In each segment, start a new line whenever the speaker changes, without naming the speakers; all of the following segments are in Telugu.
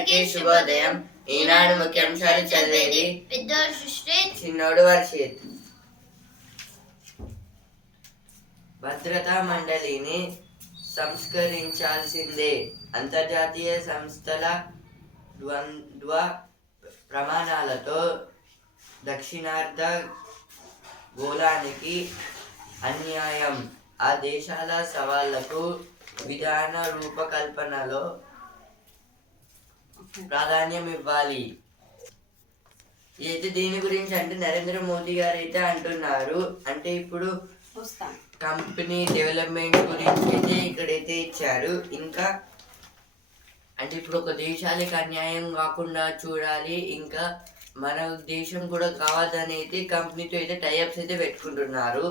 అందరికీ శుభోదయం. ఈనాడు ముఖ్యాంశాలు చదివేది
పెద్దోడు
చిన్నోడు వర్షిత్ భద్రతా మండలిని సంస్కరించాల్సిందే. అంతర్జాతీయ సంస్థల ద్వంద్వ ప్రమాణాలతో దక్షిణార్ధ గోళానికి అన్యాయం. ఆ దేశాల సవాళ్ళకు విధాన రూపకల్పనలో ప్రాధాన్యం ఇవ్వాలి. అయితే దీని గురించి అంటే నరేంద్ర మోదీ గారు అయితే అంటున్నారు. అంటే ఇప్పుడు కంపెనీ డెవలప్మెంట్ గురించి అయితే ఇక్కడైతే ఇచ్చారు. ఇంకా అంటే ఇప్పుడు ఒక దేశాలకు అన్యాయం కాకుండా చూడాలి. ఇంకా మన దేశం కూడా కావాలని అయితే కంపెనీతో అయితే టైఅప్స్ అయితే పెట్టుకుంటున్నారు.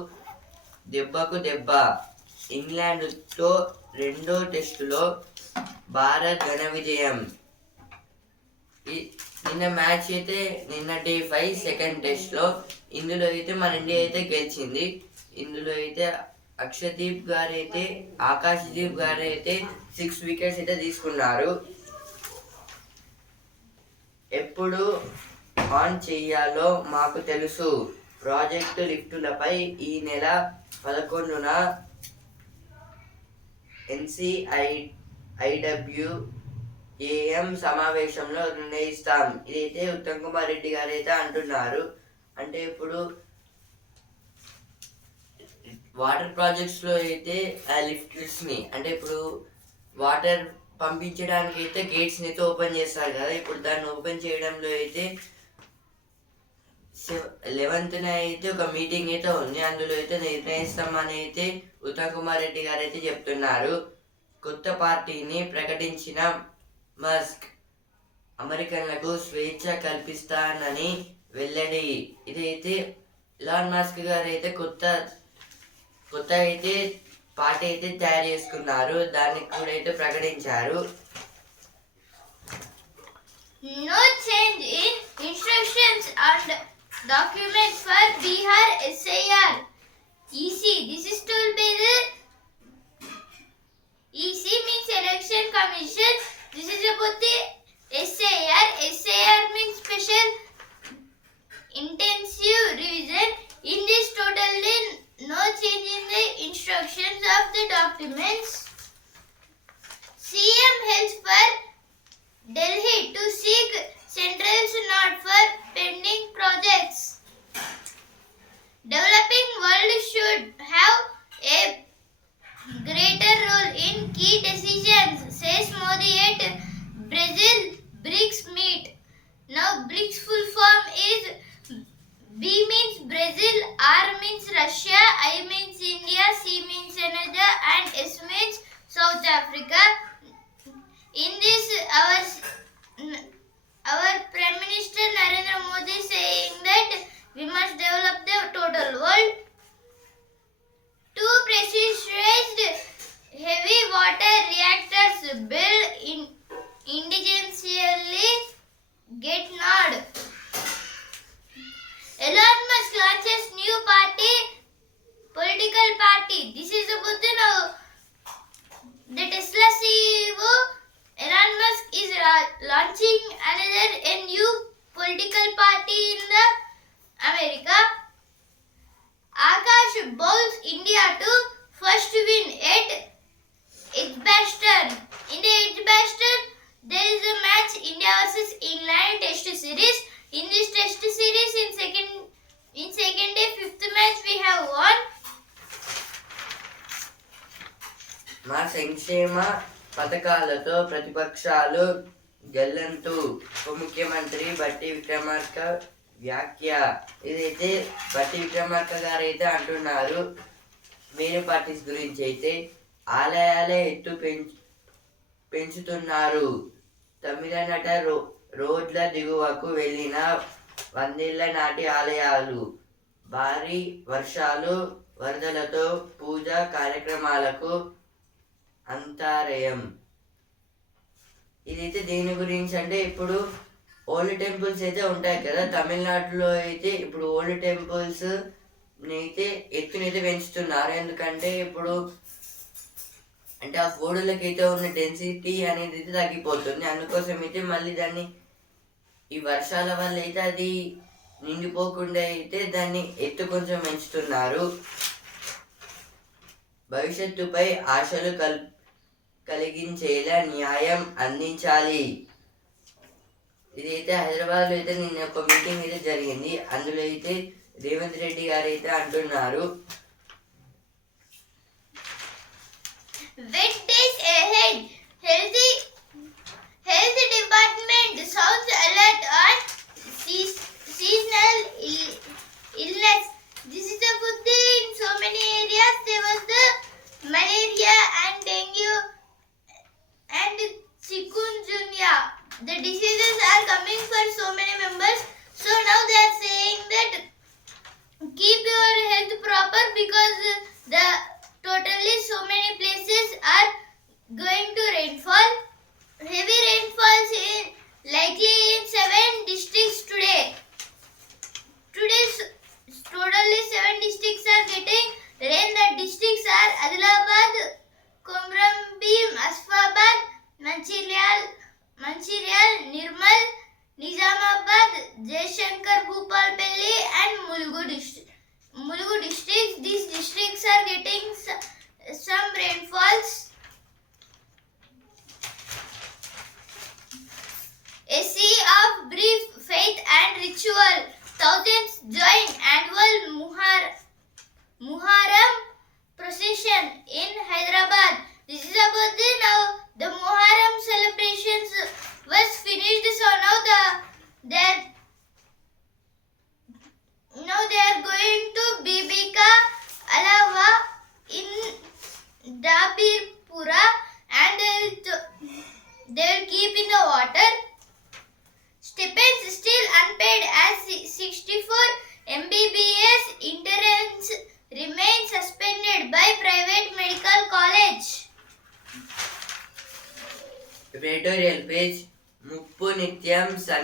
దెబ్బకు దెబ్బ. ఇంగ్లాండ్తో రెండో టెస్టులో భారత్ ఘన విజయం. నిన్న మ్యాచ్ అయితే నిన్న డే ఫైవ్ సెకండ్ టెస్ట్లో ఇందులో అయితే మన ఇండియా అయితే గెలిచింది. ఇందులో అయితే అక్షదీప్ గారు అయితే ఆకాశదీప్ గారు అయితే సిక్స్ వికెట్స్ అయితే తీసుకున్నారు. ఎప్పుడు ఆన్ చేయాలో మాకు తెలుసు. ప్రాజెక్టు లిఫ్టులపై ఈ నెల పదకొండున ఎన్సిఐ ఐడబ్ల్యూ ఏఎం సమావేశంలో నిర్ణయిస్తాం. ఇదైతే ఉత్తమ్ కుమార్ రెడ్డి గారు అయితే అంటున్నారు. అంటే ఇప్పుడు వాటర్ ప్రాజెక్ట్స్లో అయితే ఆ లిఫ్ట్స్ని అంటే ఇప్పుడు వాటర్ పంపించడానికి అయితే గేట్స్ని అయితే ఓపెన్ చేస్తారు కదా ఇప్పుడు దాన్ని ఓపెన్ చేయడంలో అయితే లెవెన్త్న అయితే ఒక మీటింగ్ అయితే ఉంది. అందులో అయితే నిర్ణయిస్తామని అయితే ఉత్తమ్ కుమార్ రెడ్డి గారు అయితే చెప్తున్నారు. కొత్త పార్టీని ప్రకటించిన మస్క్ అమెరికన్లకు స్వేచ్ఛ కల్పిస్తానని వెల్లడి. ఇదైతే లాన్ మాస్క్ గారు అయితే కొత్త కొత్త అయితే పాట అయితే తయారు చేసుకున్నారు. దాన్ని కూడా అయితే ప్రకటించారు.
No change in instructions and document for Bihar SIR EC this is tool EC means election commission This is about the SIR. SIR means Special Intensive Revision. In this totally no change in the instructions of the documents. CM helps for Delhi to seek central's nod for pending projects. Developing world should have a greater role in key decisions, says Modi at Brazil BRICS meet. Now BRICS full form is B means Brazil, R means Russia, I means India, C means Canada, and S means South Africa. In this, our our Prime Minister Narendra Modi saying that we must develop the total world. Two pressurized heavy water reactors built in indigenously get nod. Elon Musk launches new party, political party. This is the now. The Tesla CEO Elon Musk is launching another a new political party in the America. Akash bowls India to first win at. Best there is a match India versus England test series in this test series in second in second day fifth match we have won
మా సంక్షేమ పథకాలతో ప్రతిపక్షాలు గెల్లంతు ఉపముఖ్యమంత్రి బట్టి విక్రమార్క వ్యాఖ్య. ఇదైతే బట్టి విక్రమార్క గారు అయితే అంటున్నారు. మీరు పార్టీస్ గురించి అయితే ఆలయాలే ఎత్తు పెంచు పెంచుతున్నారు. తమిళనాట రో రోడ్ల దిగువకు వెళ్ళిన వందేళ్ళ నాటి ఆలయాలు. భారీ వర్షాలు వరదలతో పూజా కార్యక్రమాలకు అంతరాయం. ఇదైతే దీని గురించి అంటే ఇప్పుడు ఓల్డ్ టెంపుల్స్ అయితే ఉంటాయి కదా. తమిళనాడులో అయితే ఇప్పుడు ఓల్డ్ టెంపుల్స్ అయితే ఎత్తునైతే పెంచుతున్నారు. ఎందుకంటే ఇప్పుడు అంటే ఆ ఫోటోలకి అయితే ఉన్న డెన్సిటీ అనేది అయితే తగ్గిపోతుంది. అందుకోసం అయితే మళ్ళీ దాన్ని ఈ వర్షాల వల్ల అయితే అది నిండిపోకుండా అయితే దాన్ని ఎత్తు కొంచెం పెంచుతున్నారు. భవిష్యత్తుపై ఆశలు కల్ కలిగించేలా న్యాయం అందించాలి. ఇదైతే హైదరాబాద్లో అయితే నిన్న ఒక మీటింగ్ అయితే జరిగింది. అందులో అయితే రేవంత్ రెడ్డి గారు అయితే అంటున్నారు.
They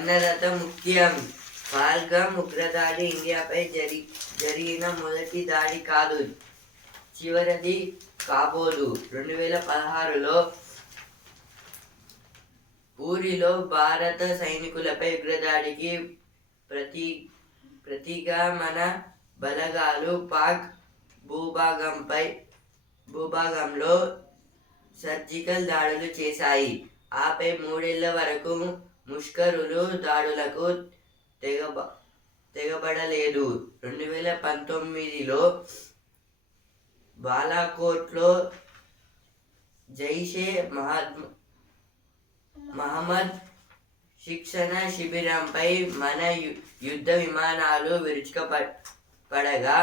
సన్నద్ధత ముఖ్యం. పాల్గం ఉగ్రదాడి ఇండియాపై జరి జరిగిన మొదటి దాడి కాదు. చివరిది కాబోలు. రెండు వేల పదహారులో ఊరిలో భారత సైనికులపై ఉగ్రదాడికి ప్రతి ప్రతిగా మన బలగాలు పాక్ భూభాగంపై భూభాగంలో సర్జికల్ దాడులు చేశాయి. ఆపై మూడేళ్ళ వరకు ముష్కరులు దాడులకు తెగబ తెగబడలేదు. రెండు వేల పంతొమ్మిదిలో బాలాకోట్లో జైషే మహాత్మ మహమ్మద్ శిక్షణ శిబిరంపై మన యు- యుద్ధ విమానాలు విరుచుక పడగా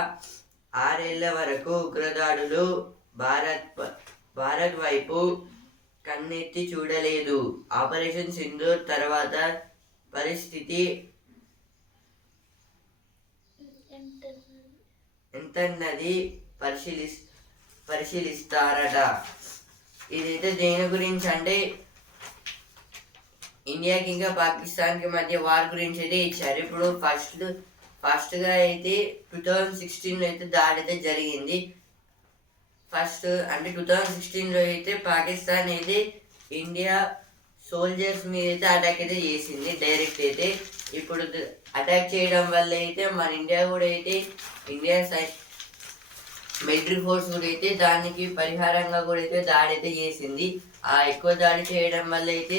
ఆరేళ్ళ వరకు ఉగ్రదాడులు భారత్ భారత్ వైపు కన్నెత్తి చూడలేదు. ఆపరేషన్ సింధూర్ తర్వాత పరిస్థితి ఎంతన్నది పరిశీలి పరిశీలిస్తారట. ఇదైతే దేని గురించి అంటే ఇండియాకి ఇంకా పాకిస్తాన్కి మధ్య వార్ గురించి అయితే ఇచ్చారు. ఇప్పుడు ఫస్ట్ ఫస్ట్గా అయితే టూ థౌజండ్ సిక్స్టీన్లో అయితే దాడి అయితే జరిగింది. ఫస్ట్ అంటే టూ థౌజండ్ సిక్స్టీన్లో అయితే పాకిస్తాన్ అయితే ఇండియా సోల్జర్స్ మీద అయితే అటాక్ అయితే చేసింది. డైరెక్ట్ అయితే ఇప్పుడు అటాక్ చేయడం వల్ల అయితే మన ఇండియా కూడా అయితే ఇండియా సై మిలిటరీ ఫోర్స్ కూడా అయితే దానికి పరిహారంగా కూడా అయితే దాడి అయితే చేసింది. ఆ ఎక్కువ దాడి చేయడం వల్ల అయితే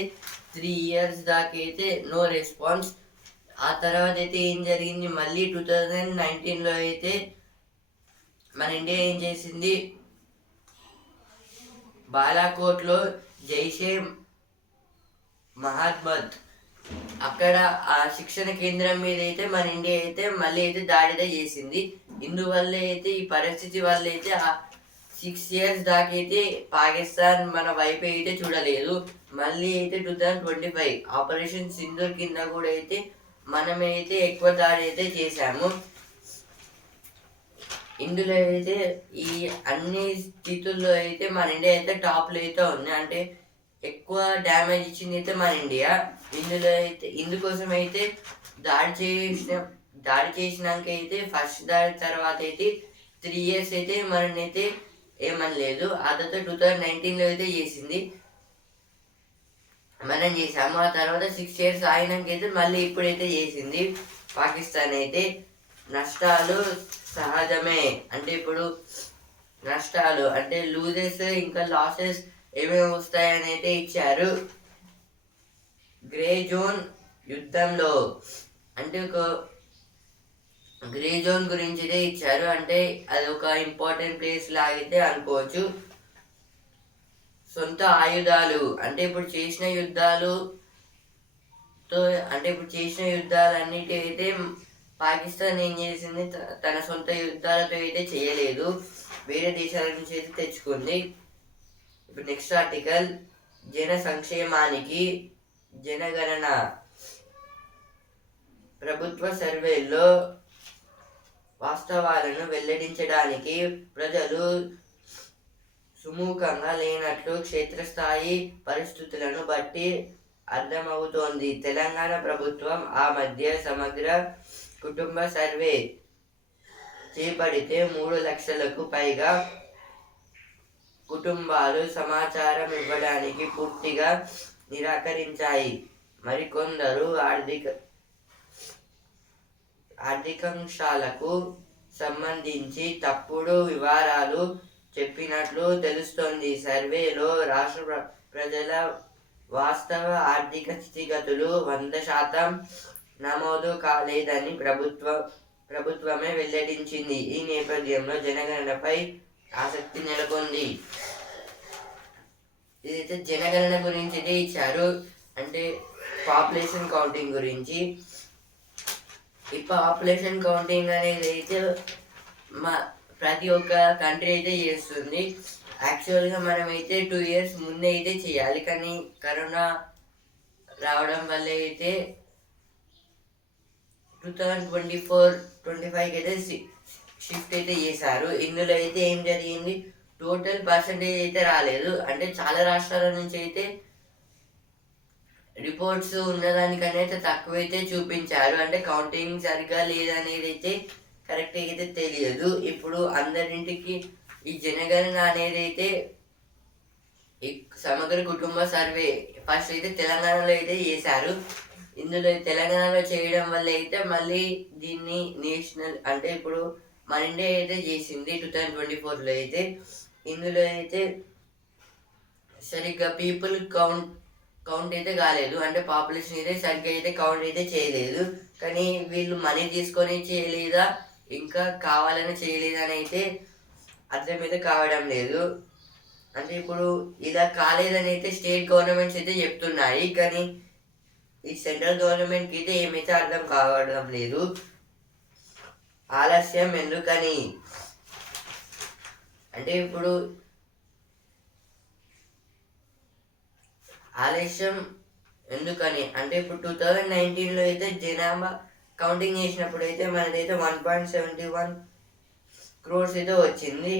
త్రీ ఇయర్స్ దాకా అయితే నో రెస్పాన్స్. ఆ తర్వాత అయితే ఏం జరిగింది? మళ్ళీ టూ థౌజండ్ నైన్టీన్లో అయితే మన ఇండియా ఏం చేసింది? బాలాకోట్లో జైషే మహాత్మద్ అక్కడ ఆ శిక్షణ కేంద్రం మీద అయితే మన ఇండియా అయితే మళ్ళీ అయితే దాడితే చేసింది. ఇందువల్ల అయితే ఈ పరిస్థితి వల్ల అయితే ఆ సిక్స్ ఇయర్స్ దాకా అయితే పాకిస్తాన్ మన వైపు అయితే చూడలేదు. మళ్ళీ అయితే two thousand twenty five operation Sindoor కింద కూడా అయితే మనమైతే ఎక్కువ దాడి అయితే చేశాము. ఇందులో అయితే ఈ అన్ని స్థితుల్లో అయితే మన ఇండియా అయితే టాప్లో అయితే ఉంది అంటే ఎక్కువ డ్యామేజ్ ఇచ్చింది అయితే మన ఇండియా. ఇందులో అయితే ఇందుకోసం అయితే దాడి చేసిన దాడి చేసినాక అయితే ఫస్ట్ దాడి తర్వాత అయితే త్రీ ఇయర్స్ అయితే మనైతే అయితే ఏమని లేదు. ఆ తర్వాత టూ థౌజండ్ నైన్టీన్లో అయితే చేసింది. మనం చేసాము. ఆ తర్వాత సిక్స్ ఇయర్స్ అయినాకైతే మళ్ళీ ఇప్పుడైతే చేసింది. పాకిస్తాన్ అయితే నష్టాలు సహజమే. అంటే ఇప్పుడు నష్టాలు అంటే లూజెస్ ఇంకా లాసెస్ ఏమేమి వస్తాయని అయితే ఇచ్చారు. గ్రే జోన్ యుద్ధంలో అంటే ఒక గ్రే జోన్ గురించి అయితే ఇచ్చారు. అంటే అది ఒక ఇంపార్టెంట్ ప్లేస్ లాగైతే అనుకోవచ్చు. సొంత ఆయుధాలు అంటే ఇప్పుడు చేసిన యుద్ధాలు తో అంటే ఇప్పుడు చేసిన యుద్ధాలన్నిటి అయితే పాకిస్తాన్ ఏం చేసింది? త- తన సొంత యుద్ధాలతో అయితే చేయలేదు. వేరే దేశాల నుంచి అయితే తెచ్చుకుంది. ఇప్పుడు నెక్స్ట్ ఆర్టికల్ జన సంక్షేమానికి జనగణన. ప్రభుత్వ సర్వేల్లో వాస్తవాలను వెల్లడించడానికి ప్రజలు సుముఖంగా లేనట్లు క్షేత్రస్థాయి పరిస్థితులను బట్టి అర్థమవుతోంది. తెలంగాణ ప్రభుత్వం ఆ మధ్య సమగ్ర కుటుంబ సర్వే చేపడితే మూడు లక్షలకు పైగా కుటుంబాలు సమాచారం ఇవ్వడానికి పూర్తిగా నిరాకరించాయి. మరికొందరు ఆర్థిక ఆర్థికాంశాలకు సంబంధించి తప్పుడు వివరాలు చెప్పినట్లు తెలుస్తోంది. సర్వేలో రాష్ట్ర ప్ర- ప్రజల వాస్తవ ఆర్థిక స్థితిగతులు వంద శాతం నమోదు కాలేదని ప్రభుత్వ ప్రభుత్వమే వెల్లడించింది. ఈ నేపథ్యంలో జనగణనపై ఆసక్తి నెలకొంది. ఇదైతే జనగణన గురించి అయితే ఇచ్చారు. అంటే పాపులేషన్ కౌంటింగ్ గురించి. ఈ పాపులేషన్ కౌంటింగ్ అనేది అయితే మా ప్రతి ఒక్క కంట్రీ అయితే చేస్తుంది. యాక్చువల్గా మనం అయితే టూ ఇయర్స్ ముందే అయితే చేయాలి. కానీ కరోనా రావడం వల్ల అయితే two thousand twenty four twenty ఫైవ్కి అయితే షిఫ్ట్ అయితే చేశారు. ఇందులో అయితే ఏం జరిగింది? టోటల్ పర్సంటేజ్ అయితే రాలేదు. అంటే చాలా రాష్ట్రాల నుంచి అయితే రిపోర్ట్స్ ఉన్నదానికన్నా అయితే తక్కువైతే చూపించారు. అంటే కౌంటింగ్ సరిగ్గా లేదనేది అయితే కరెక్ట్ అయితే తెలియదు. ఇప్పుడు అందరింటికి ఈ జనగణన అనేది అయితే ఈ సమగ్ర కుటుంబ సర్వే ఫస్ట్ అయితే తెలంగాణలో అయితే చేశారు. ఇందులో తెలంగాణలో చేయడం వల్ల అయితే మళ్ళీ దీన్ని నేషనల్ అంటే ఇప్పుడు మన ఇండియా అయితే చేసింది టూ థౌజండ్ ట్వంటీ ఫోర్లో అయితే. ఇందులో అయితే సరిగ్గా పీపుల్ కౌంట్ కౌంట్ అయితే కాలేదు. అంటే పాపులేషన్ అయితే సరిగ్గా అయితే కౌంట్ అయితే చేయలేదు. కానీ వీళ్ళు మనీ తీసుకొని చేయలేదా? ఇంకా కావాలని చేయలేదా అని అయితే అర్థం అయితే కావడం లేదు. అంటే ఇప్పుడు ఇలా కాలేదని అయితే స్టేట్ గవర్నమెంట్స్ అయితే చెప్తున్నాయి. కానీ ఈ సెంట్రల్ గవర్నమెంట్కి అయితే ఏమైతే అర్థం కావడం లేదు. ఆలస్యం ఎందుకని? అంటే ఇప్పుడు ఆలస్యం ఎందుకని? అంటే ఇప్పుడు టూ థౌజండ్ నైన్టీన్లో అయితే జనాభా కౌంటింగ్ చేసినప్పుడు అయితే మనదైతే one point seventy one crores అయితే వచ్చింది.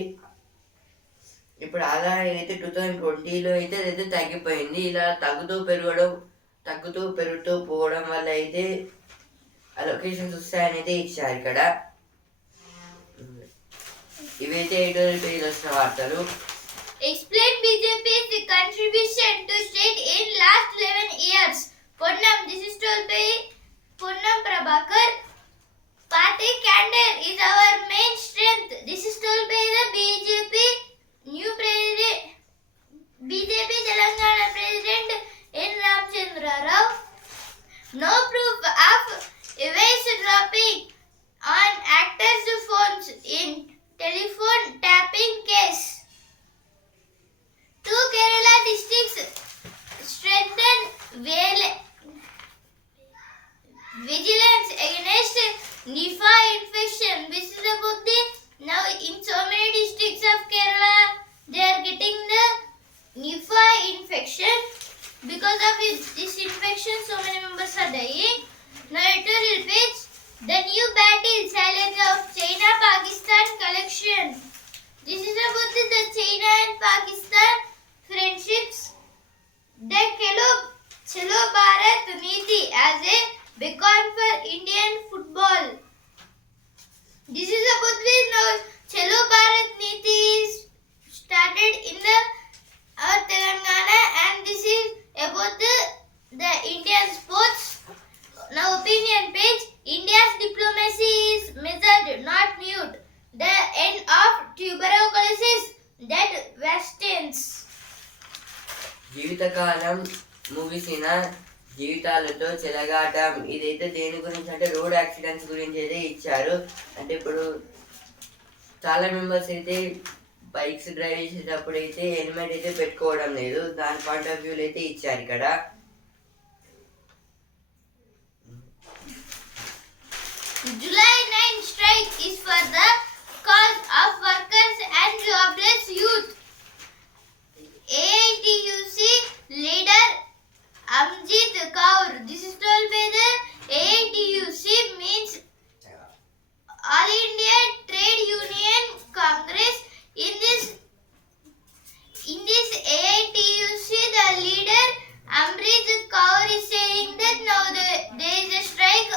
ఇప్పుడు అలా అయితే టూ థౌజండ్ ట్వంటీలో అయితే అదైతే తగ్గిపోయింది. ఇలా తగ్గుతూ పెరగడం తగ్గుతూ పెరుగుతూ పోవడం వల్ల అయితే అలొకేషన్స్ వస్తాయని అయితే ఇచ్చారు ఇక్కడ ఇవైతే ఎడిటోరియల్ పేజ్ వచ్చిన వార్తలు
Explain BJP's contribution to state in last 11 years. Ponnam, this is told by Ponnam Prabhakar. Party candor is our main strength. This is told by the BJP new president, beacon for Indian football. This is about the now Chelo Bharat Niti is started in the our Telangana and this is about the, the Indian sports. Now opinion page. India's diplomacy is measured, not mute. The end of tuberculosis that wastens.
జీవితకాలం ముగిసిన జీవితాలతో చెలగాటం. ఇదైతే దేని గురించి అంటే రోడ్ యాక్సిడెంట్స్ గురించి అయితే ఇచ్చారు. అంటే ఇప్పుడు చాలా మెంబర్స్ అయితే బైక్స్ డ్రైవ్ చేసేటప్పుడు అయితే హెల్మెట్ అయితే పెట్టుకోవడం లేదు. దాని పాయింట్ ఆఫ్ వ్యూలో అయితే ఇచ్చారు ఇక్కడ.
July 9 strike is for the cause of workers and jobless youth. AITUC leader Amjit Kaur. This is told by the AITUC means All India Trade Union Congress. In this in this AITUC, the leader Amrit Kaur is saying that now the, there is a strike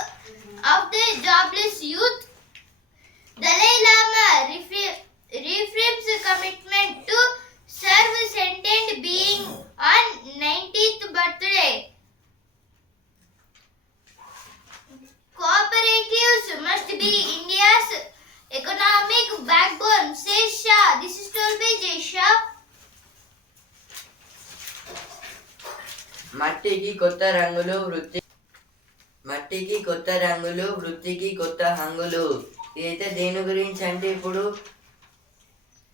of the jobless youth. Dalai Lama refra- reframes commitment to serve sentient being on 90th birthday. Cooperatives must be India's economic backbone, says Shah. This is told by Jay Shah.
మట్టికి కొత్త రంగులు వృత్తి మట్టికి కొత్త రంగులు వృత్తికి కొత్త హంగులు ఇదైతే దేని గురించి అంటే ఇప్పుడు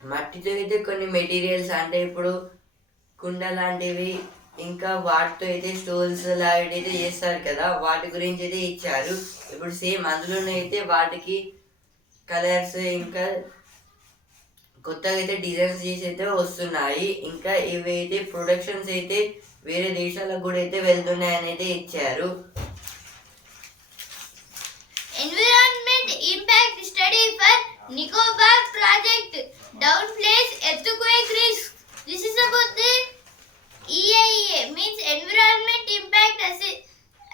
మట్టితో అయితే కొన్ని మెటీరియల్స్ అంటే ఇప్పుడు కుండ లాంటివి ఇంకా వాటితో అయితే స్టోన్స్ లాంటివి అయితే చేస్తారు కదా వాటి గురించి అయితే ఇచ్చారు. ఇప్పుడు సేమ్ అందులోనే అయితే వాటికి కలర్స్ ఇంకా కొత్తగా అయితే డిజైన్స్ చేసి అయితే వస్తున్నాయి. ఇంకా ఇవి అయితే ప్రొడక్షన్స్ అయితే వేరే దేశాలకు కూడా అయితే వెళ్తున్నాయని అయితే ఇచ్చారు.
Environment impact study for Nicobar project downplays earthquake risk. This is about the EIA means environment impact assi-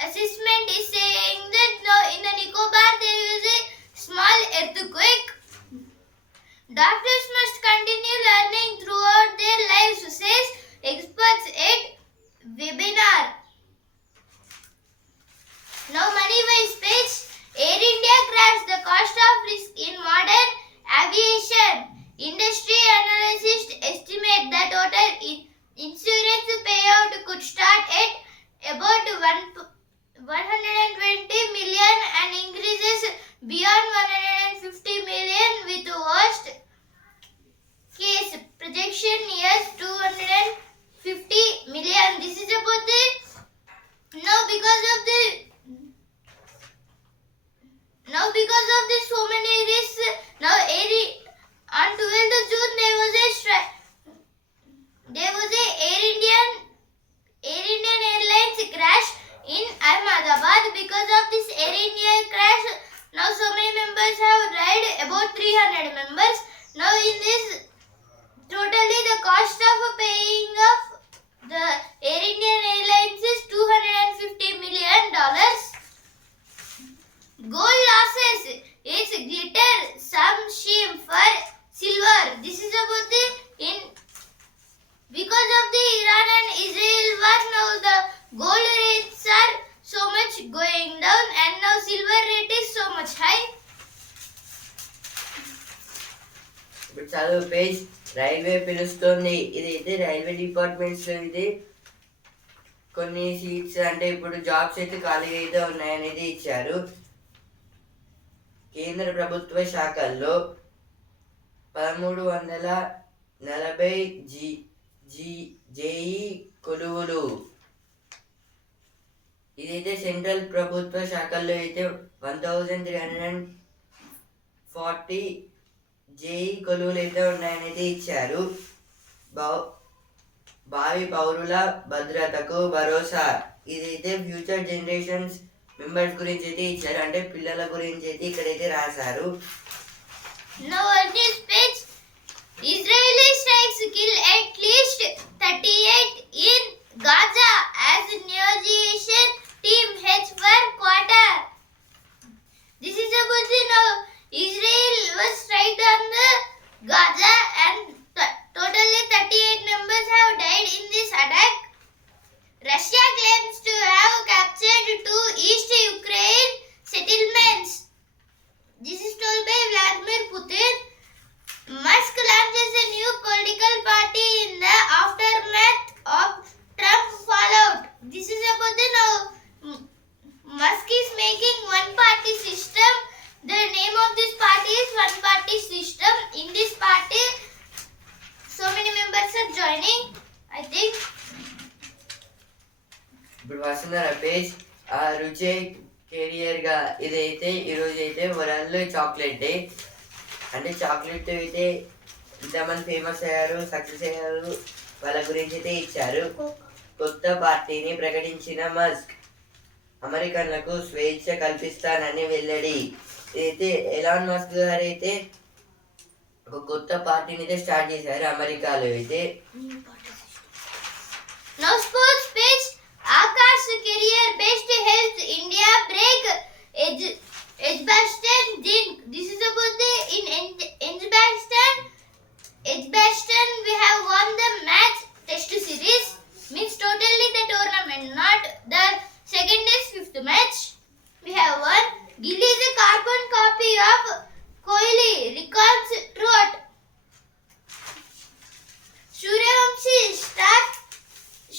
assessment is saying that now in the Nicobar there is a small earthquake. Doctors must continue learning throughout their lives, says experts at webinar. Now money wise page. Air India cracks the cost of risk in modern aviation. Industry analysts estimate the total insurance payout could start at about one, 120 Gold losses. It's glitter. Some shame for silver. This is about the in because of the Iran and Israel war now the gold rates are so much going down and now silver rate is so much high.
చదువు పేజ్ రైల్వే పిలుస్తుంది ఇది అయితే రైల్వే డిపార్ట్మెంట్స్ ఇది కొన్ని సీట్స్ అంటే ఇప్పుడు జాబ్స్ అయితే ఖాళీ అయితే ఉన్నాయనేది ఇచ్చారు కేంద్ర ప్రభుత్వ శాఖల్లో పదమూడు వందల నలభై జీ జీ జేఈ కొలువులు. ఇదైతే సెంట్రల్ ప్రభుత్వ శాఖల్లో అయితే one thousand three hundred and forty JE కొలువులు అయితే ఉన్నాయనేది ఇచ్చారు. బా- భావి పౌరుల భద్రతకు భరోసా. ఇదైతే ఫ్యూచర్ జనరేషన్స్ మెంబర్స్ గురించి అయితే ఇచ్చారు అంటే పిల్లల గురించి అయితే ఇక్కడైతే రాశారు
Now on this page, Israeli strikes kill at least 38 in Gaza as negotiation team heads for quarter. This is a question of Israel was striked on the Gaza and totally 38 members have died in this attack. Russia
claims to have captured two East Ukraine settlements. This is told by Vladimir Putin. Chocolate అయితే ఇంతమంది ఫేమస్ అయ్యారు సక్సెస్ అయ్యారు వాళ్ళ గురించి అయితే ఇచ్చారు కొత్త పార్టీని ప్రకటించిన మస్క్ అమెరికన్లకు స్వేచ్ఛ కల్పిస్తానని వెల్లడి అయితే ఎలాన్ మస్క్ గారు అయితే ఒక కొత్త పార్టీని అయితే స్టార్ట్ చేశారు అమెరికాలో అయితే
now sports page. Akash career best helps India break Edge Edgbaston Zinc. This is about the in Ed- Edgbaston. Edgbaston we have won the match test series. Means totally the tournament, not the second is fifth match. We have won. Gill is a carbon copy of Kohli. Records trot. Suryavanshi start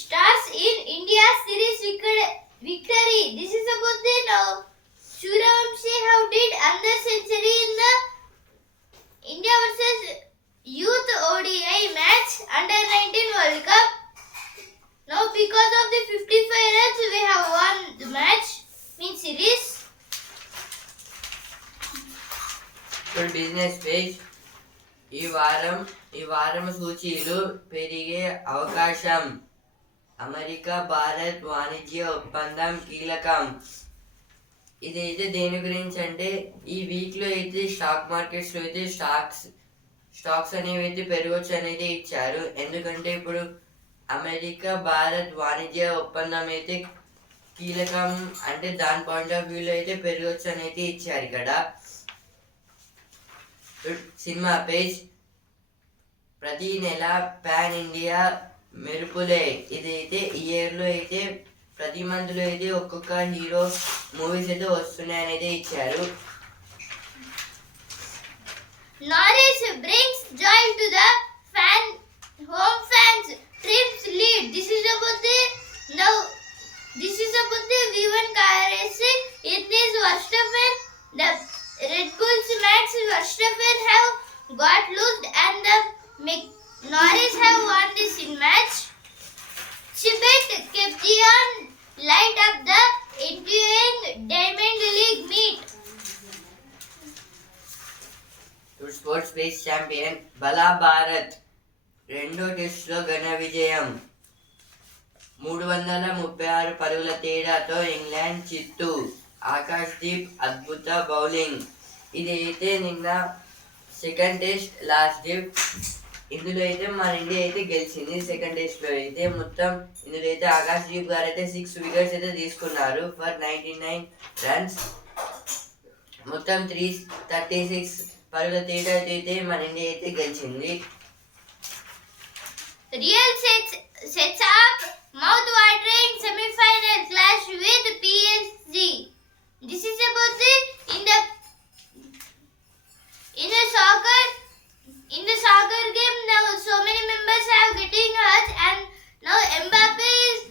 stars in India series vic- victory. This is about the now. Suryavanshi have did under century in the India versus youth ODI match under nineteen world cup no because of the fifty five runs we have won the match mean series
business page ఈ వారం ఈ వారం సూచీలు పెరిగే అవకాశం. అమెరికా భారత్ వాణిజ్య ఒప్పందం కీలకం. ఇదైతే దేని గురించి అంటే ఈ వీక్లో అయితే స్టాక్ మార్కెట్స్లో అయితే స్టాక్స్ స్టాక్స్ అనేవి అయితే పెరగవచ్చు అనేది ఇచ్చారు. ఎందుకంటే ఇప్పుడు అమెరికా భారత్ వాణిజ్య ఒప్పందం అయితే కీలకం అంటే దాని పాయింట్ ఆఫ్ వ్యూలో అయితే పెరగవచ్చు అనేది ఇచ్చారు ఇక్కడ. సినిమా పేజ్ ప్రతి నెల పాన్ ఇండియా మెరుపులే. ఇదైతే ఇయర్లో అయితే ప్రతి మంత్లో అయితే ఒక్కొక్క హీరో మూవీస్ అయితే వస్తున్నాయి అనేది ఇచ్చారు
Norris brings joy to the fan home fans. Trips lead. This is about the now. This is about the V1 car racing. In this Verstappen, the Red Bulls Max Verstappen have got loosed and the Mc- Norris have won this in match. Chibet kept on light up the Indian Diamond League meet.
To sports based champion బలా భారత్ రెండో టెస్టులో ఘన విజయం. మూడు వందల ముప్పై ఆరు పరుగుల తేడాతో ఇంగ్లాండ్ చిత్తు. ఆకాష్ దీప్ అద్భుత బౌలింగ్. ఇది అయితే నిన్న సెకండ్ టెస్ట్ లాస్ట్ డే ఇందులో అయితే మన ఇండియా అయితే గెలిచింది. సెకండ్ టెస్ట్లో అయితే మొత్తం ఇందులో అయితే ఆకాష్ దీప్ గారు అయితే సిక్స్ వికెట్స్ అయితే తీసుకున్నారు ఫర్ నైన్టీ నైన్ రన్స్ మొత్తం త్రీ థర్టీ సిక్స్ పరుగుల తేడా అయితే మన ఇండియా అయితే గెలిచింది.
Real sets sets of mouth watering semifinal clash with PSG this is about about in in the in in the soccer game now so many members are getting hurt and now Mbappe is